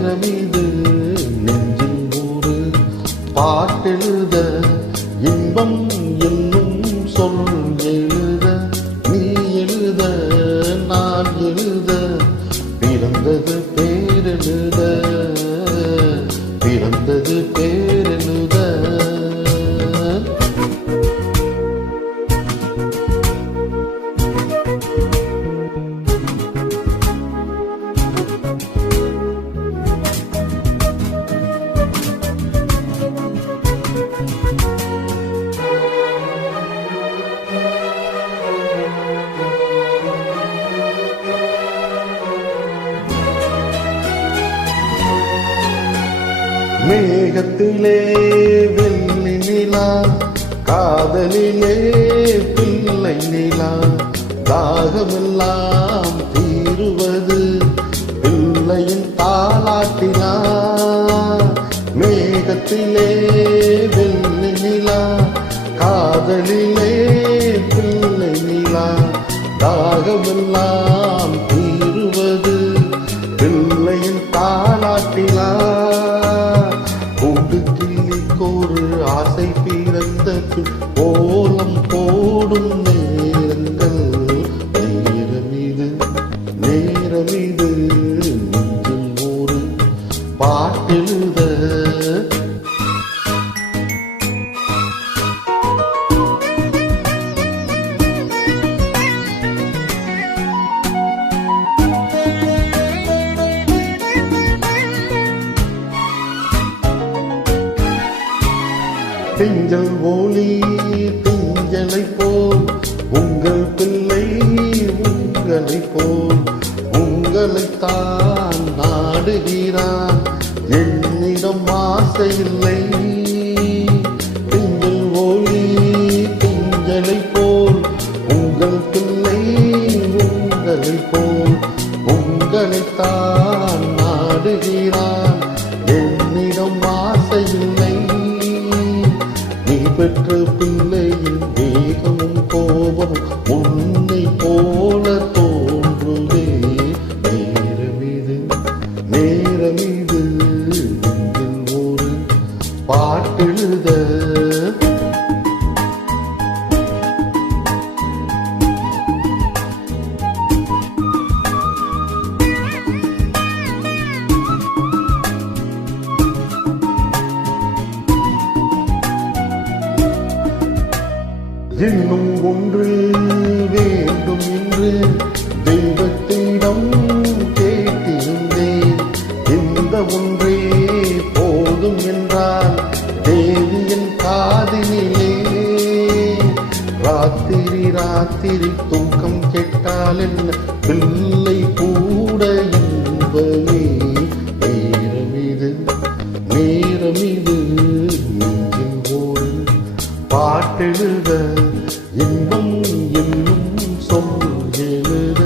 நேரமிது நெஞ்சில் ஒரு பாட்டெழுத இன்பம் என்னும் சொல் எழுத நீ எழுத நான் எழுத பிறந்தது பேரெழுத பிறந்தது பேரெழுத மேகத்திலே வெள்ளி நிலா காதலிலே பிள்ளை நிலா தாகமெல்லாம் தீருவது பிள்ளையின் தாலாட்டினா மேகத்திலே வெள்ளி நிலா காதலிலே பிள்ளை நிலா தாகமெல்லாம் தீருவது பிள்ளையின் தாலாட்டினா ஒரு ஆசை பிறந்த கோலம் போடும் நேரங்கள் நேரமிது நேரமிது நெஞ்சில் ஒரு பாட்டெழுத திங்கள் ஒளி திங்களை போல் உங்கள் பிள்ளை உங்களை போல் உங்களைத்தான் நாடுகிறான் என்னிடம் ஆசை இல்லை திங்கள் ஒளி திங்களை போல் உங்கள் பிள்ளை உங்களை போல் உங்களைத்தான் நாடுகிறான் என்னிடம் ஆசை இல்லை பெற்ற பிள்ளையின் வேகமும் கோபமும் உன்னை போல தோன்றுவே நேரமிது நேரமிது நெஞ்சில் ஒரு பாட்டெழுத இன்னும் ஒன்று வேண்டும் என்று தெய்வத்திடம் கேட்டிருந்தேன் இந்த ஒன்றே போதும் என்றால் தேவியின் காதினிலே ராத்திரி ராத்திரி தூக்கம் கெட்டால் என்ன பிள்ளை கூட என்பவே நேரமிது நேரமிது நெஞ்சில் ஒரு பாட்டெழுத இன்பம் என்னும் சொல் எழுத